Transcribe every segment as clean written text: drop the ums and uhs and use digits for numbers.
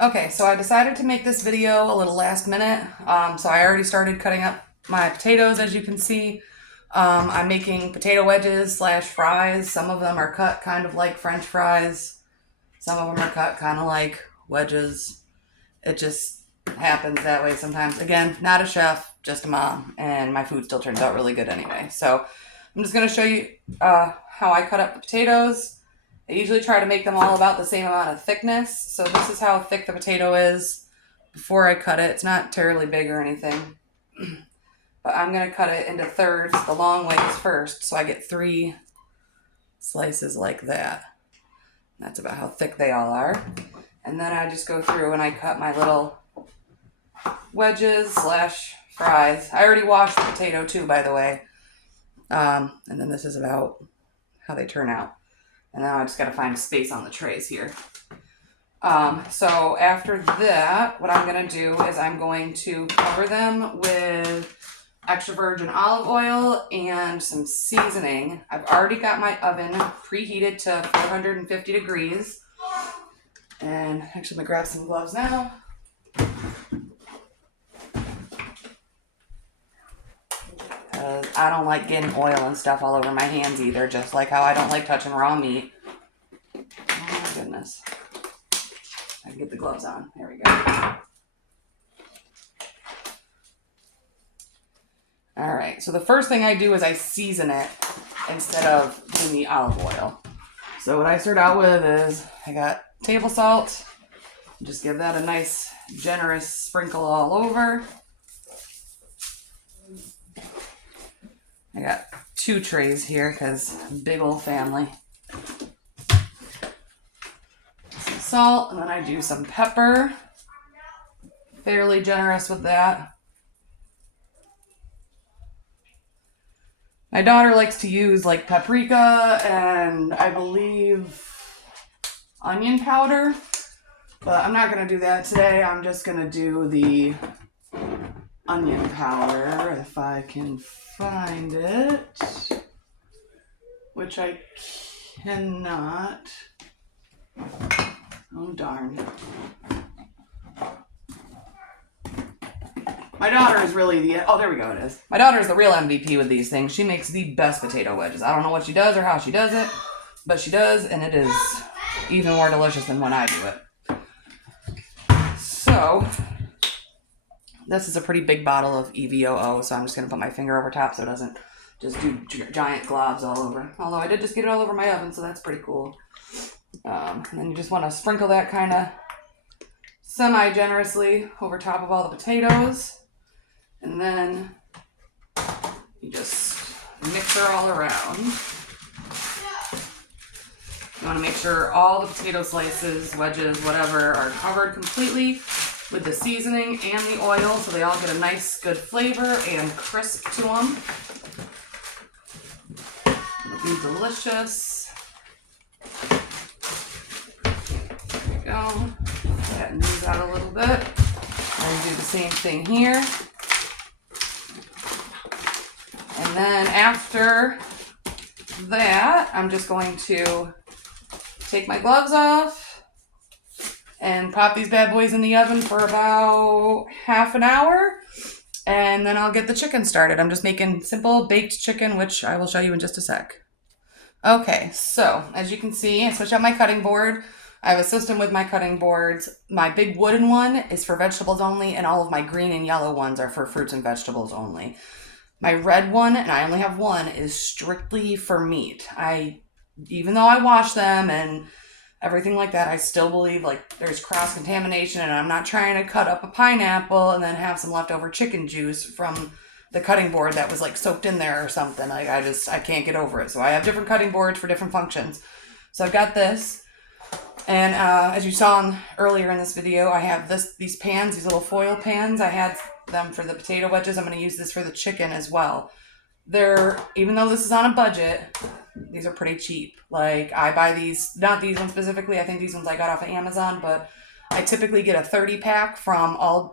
Okay, so I decided to make this video a little last minute. So I already started cutting up my potatoes, as you can see. I'm making potato wedges slash fries. Some of them are cut kind of like French fries. Some of them are cut kind of like wedges. It just happens that way sometimes. Again, not a chef, just a mom, and my food still turns out really good anyway. So I'm just going to show you how I cut up the potatoes. I usually try to make them all about the same amount of thickness. So this is how thick the potato is before I cut it. It's not terribly big or anything. But I'm going to cut it into thirds, the long ways first, so I get 3 slices like that. That's about how thick they all are. And then I just go through and I cut my little wedges slash fries. I already washed the potato too, by the way. And then this is about how they turn out. And now I just got to find space on the trays here. So after that, what I'm going to do is I'm going to cover them with extra virgin olive oil and some seasoning. I've already got my oven preheated to 450 degrees. And actually, I'm going to grab some gloves now. I don't like getting oil and stuff all over my hands either, just like how I don't like touching raw meat. Oh my goodness. I can get the gloves on. There we go. All right, so the first thing I do is I season it instead of doing the olive oil. So what I start out with is I got table salt. Just give that a nice generous sprinkle all over. I got 2 trays here because big old family. Some salt, and then I do some pepper. Fairly generous with that. My daughter likes to use like paprika and I believe onion powder, but I'm not going to do that today. I'm just going to do the onion powder if I can find it, which I cannot. Oh darn. My daughter is really there we go, it is. My daughter is the real MVP with these things. She makes the best potato wedges. I don't know what she does or how she does it, but she does, and it is even more delicious than when I do it. So, this is a pretty big bottle of EVOO, so I'm just going to put my finger over top so it doesn't just do giant globs all over. Although I did just get it all over my oven, so that's pretty cool. And then you just want to sprinkle that kind of semi-generously over top of all the potatoes. And then you just mix her all around. You want to make sure all the potato slices, wedges, whatever, are covered completely with the seasoning and the oil so they all get a nice, good flavor and crisp to them. It'll be delicious. There we go. Flatten these out a little bit. And do the same thing here. And then after that, I'm just going to take my gloves off and pop these bad boys in the oven for about half an hour. And then I'll get the chicken started. I'm just making simple baked chicken, which I will show you in just a sec. Okay, so as you can see, I switched out my cutting board. I have a system with my cutting boards. My big wooden one is for vegetables only, and all of my green and yellow ones are for fruits and vegetables only. My red one, and I only have one, is strictly for meat. Even though I wash them and everything like that, I still believe like there's cross-contamination, and I'm not trying to cut up a pineapple and then have some leftover chicken juice from the cutting board that was like soaked in there or something. Like I can't get over it. So I have different cutting boards for different functions. So I've got this. And as you saw earlier in this video, I have these pans, these little foil pans. I had them for the potato wedges. I'm going to use this for the chicken as well. Even though this is on a budget, these are pretty cheap. Like I buy these, not these ones specifically. I think these ones I got off of Amazon, but I typically get a 30 pack from all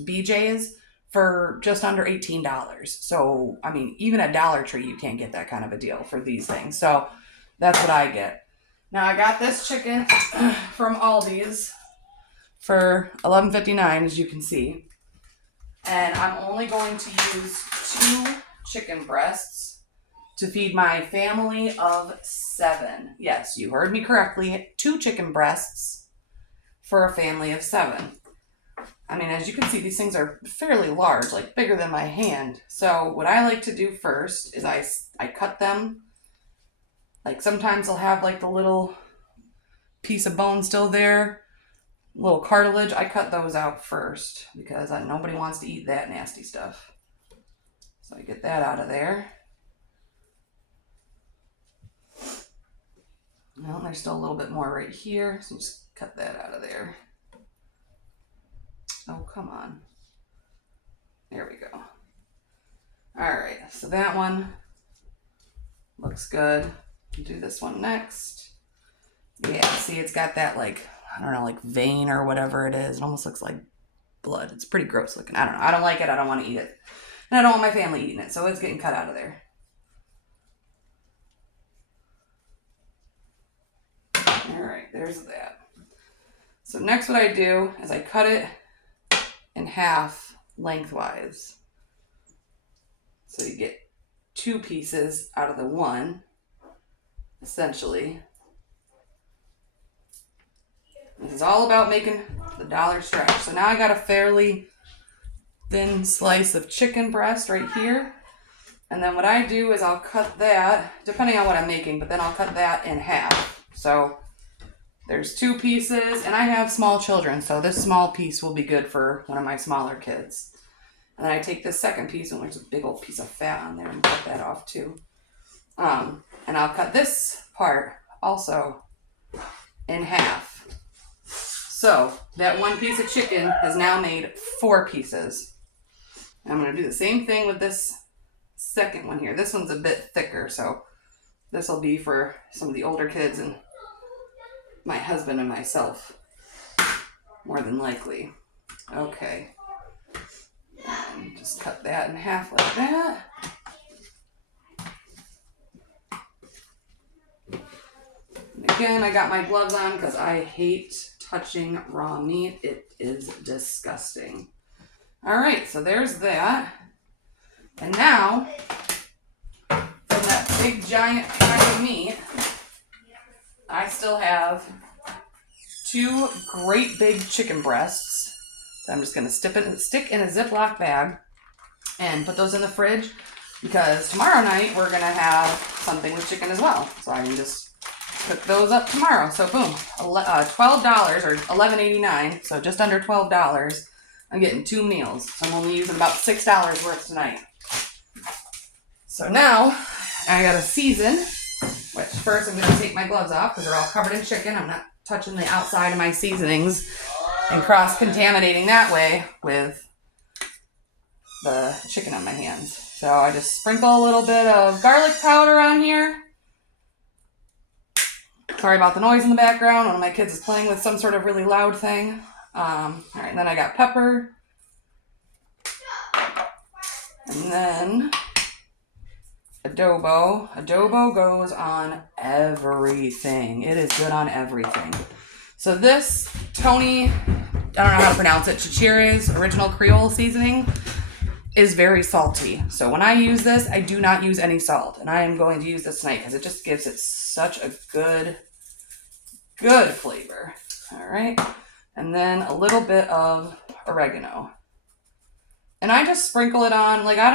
BJ's for just under $18. So, I mean, even at Dollar Tree, you can't get that kind of a deal for these things. So that's what I get. Now I got this chicken from Aldi's for $11.59, as you can see. And I'm only going to use 2 chicken breasts to feed my family of 7. Yes, you heard me correctly. 2 chicken breasts for a family of 7. I mean, as you can see, these things are fairly large, like bigger than my hand. So what I like to do first is I cut them. Like sometimes I'll have like the little piece of bone still there, little cartilage. I cut those out first because nobody wants to eat that nasty stuff. So I get that out of there. Well, there's still a little bit more right here, so just cut that out of there. Oh, come on. There we go. All right, so that one looks good. I'll do this one next. Yeah, see, it's got that like, I don't know, like vein or whatever it is. It almost looks like blood. It's pretty gross looking. I don't know. I don't like it. I don't want to eat it. And I don't want my family eating it, so it's getting cut out of there. All right, there's that. So next what I do is I cut it in half lengthwise. So you get 2 pieces out of the one, essentially. This is all about making the dollar stretch. So now I got a fairly thin slice of chicken breast right here. And then what I do is I'll cut that, depending on what I'm making, but then I'll cut that in half. So there's 2 pieces, and I have small children, so this small piece will be good for one of my smaller kids. And then I take this second piece, and there's a big old piece of fat on there, and cut that off too. And I'll cut this part also in half. So that 1 piece of chicken has now made 4 pieces. I'm going to do the same thing with this second one here. This one's a bit thicker, so this will be for some of the older kids and my husband and myself, more than likely. Okay. And just cut that in half like that. And again, I got my gloves on because I hate touching raw meat. It is disgusting. All right, so there's that. And now, from that big giant pile of meat, I still have 2 great big chicken breasts that I'm just going to stick in a Ziploc bag and put those in the fridge because tomorrow night we're going to have something with chicken as well. So I can just cook those up tomorrow. So boom, $12 or $11.89, so just under $12. I'm getting 2 meals. So I'm only using about $6 worth tonight. So now I got to season. Which first I'm going to take my gloves off because they're all covered in chicken. I'm not touching the outside of my seasonings and cross-contaminating that way with the chicken on my hands. So I just sprinkle a little bit of garlic powder on here. Sorry about the noise in the background. One of my kids is playing with some sort of really loud thing. All right, and then I got pepper. And then adobo. Adobo goes on everything. It is good on everything. So this Tony, I don't know how to pronounce it, Chachire's original Creole seasoning is very salty. So when I use this, I do not use any salt. And I am going to use this tonight because it just gives it such a good flavor. All right. And then a little bit of oregano. And I just sprinkle it on, like I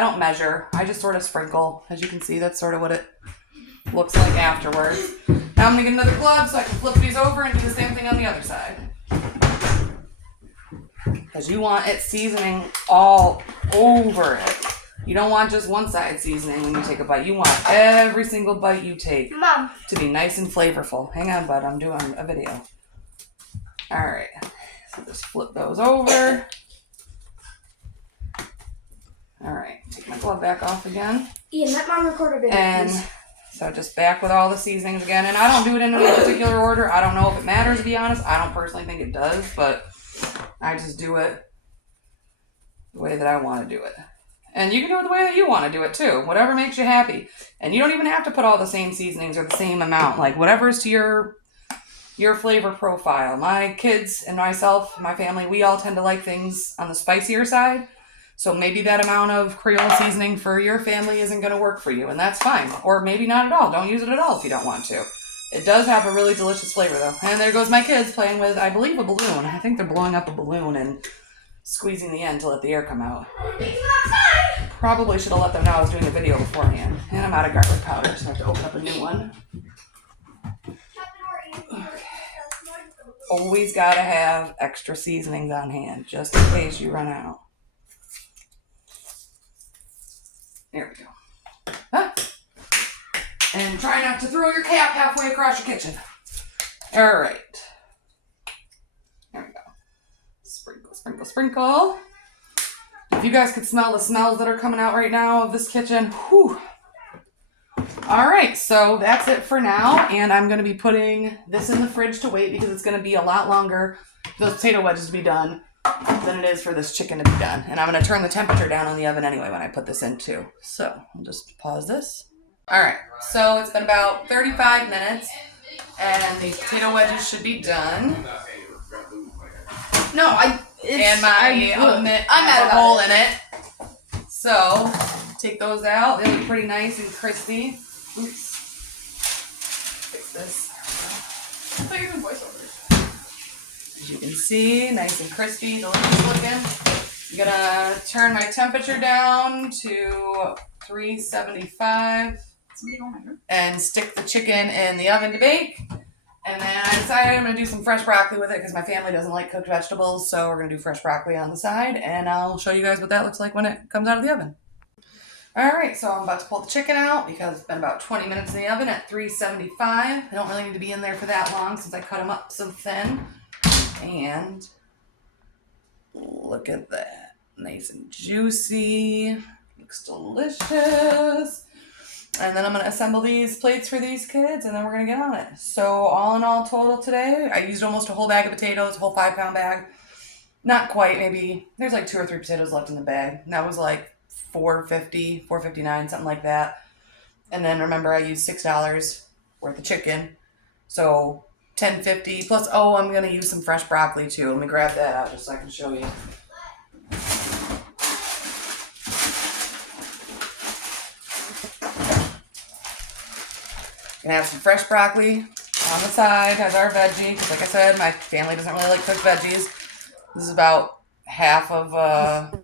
don't measure. I just sort of sprinkle. As you can see, that's sort of what it looks like afterwards. Now I'm going to get another glove so I can flip these over and do the same thing on the other side. Because you want it seasoning all over it. You don't want just one side seasoning when you take a bite. You want every single bite you take Mom. to be nice and flavorful. Hang on, bud. I'm doing a video. All right. So just flip those over. All right, take my glove back off again. Ian, let Mom record a video, And please. so just back with all the seasonings again. And I don't do it in any particular order. I don't know if it matters, to be honest. I don't personally think it does, but I just do it the way that I want to do it. And you can do it the way that you want to do it too. Whatever makes you happy. And you don't even have to put all the same seasonings or the same amount. Like whatever's to your your flavor profile. My kids and myself, my family, we all tend to like things on the spicier side. So maybe that amount of Creole seasoning for your family isn't going to work for you, and that's fine. Or maybe not at all. Don't use it at all if you don't want to. It does have a really delicious flavor, though. And there goes my kids playing with, I believe, a balloon. I think they're blowing up a balloon and squeezing the end to let the air come out. Probably should have let them know I was doing a video beforehand. And I'm out of garlic powder, so I have to open up a new one. Okay. Always gotta have extra seasonings on hand, just in case you run out. There we go. Huh? And try not to throw your cap halfway across your kitchen. All right. There we go. Sprinkle, sprinkle, sprinkle. If you guys could smell the smells that are coming out right now of this kitchen, whew. All right, so that's it for now, and I'm going to be putting this in the fridge to wait because it's going to be a lot longer for those potato wedges to be done than it is for this chicken to be done. And I'm going to turn the temperature down on the oven anyway when I put this in too. So I'll just pause this. All right, so it's been about 35 minutes, and the potato wedges should be done. No, oven mitt has a hole in it. So take those out. They look pretty nice and crispy. Oops. Fix this. I thought you were doing voiceovers. As you can see, nice and crispy, delicious looking. I'm gonna turn my temperature down to 375 and stick the chicken in the oven to bake. And then I decided I'm going to do some fresh broccoli with it because my family doesn't like cooked vegetables. So we're going to do fresh broccoli on the side. And I'll show you guys what that looks like when it comes out of the oven. All right, so I'm about to pull the chicken out because it's been about 20 minutes in the oven at 375. I don't really need to be in there for that long since I cut them up so thin. And look at that. Nice and juicy. Looks delicious. And then I'm going to assemble these plates for these kids, and then we're going to get on it. So all in all total today, I used almost a whole bag of potatoes, a whole 5-pound bag. Not quite, maybe. There's like 2 or 3 potatoes left in the bag. And that was like $4.50, $4.59, something like that. And then remember, I used $6 worth of chicken. So $10.50 plus, I'm going to use some fresh broccoli too. Let me grab that out just so I can show you. Gonna have some fresh broccoli on the side as our veggie, because like I said, my family doesn't really like cooked veggies. This is about half of a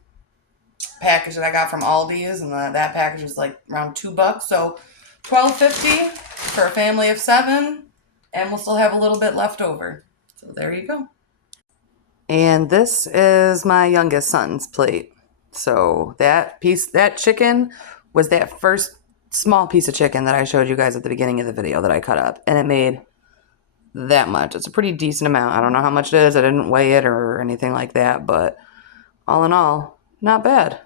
package that I got from Aldi's, and that package was like around $2, so $12.50 for a family of 7, and we'll still have a little bit left over. So there you go. And this is my youngest son's plate. So that chicken was that first small piece of chicken that I showed you guys at the beginning of the video that I cut up, and it made that much. It's a pretty decent amount. I don't know how much it is. I didn't weigh it or anything like that, but all in all, not bad.